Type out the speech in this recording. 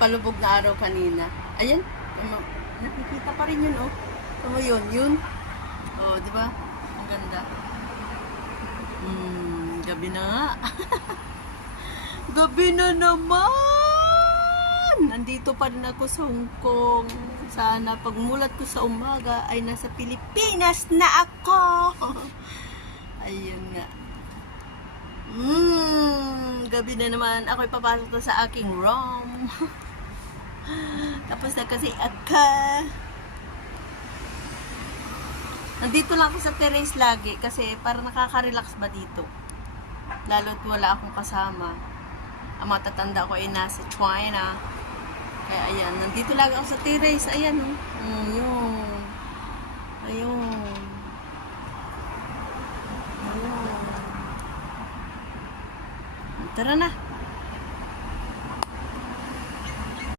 palubog na araw kanina. Ayan, nakikita pa rin yun, oh. Oh, yun. Oh, di ba? Ang ganda. Gabi na nga. Gabi na naman! Nandito pa rin ako sa Hong Kong. Sana pagmulat ko sa umaga ay nasa Pilipinas na ako. Ayun nga. Gabi na naman. Ako'y papasok na sa aking room. Tapos na kasi ako. Nandito lang ako sa terrace lagi kasi para nakaka-relax ba dito. Lalo't wala akong kasama. Ang matatanda ko ay nasa China. Kaya ayan, nandito lagi ako sa terrace. Ayan, oh. Ayun. Tara na.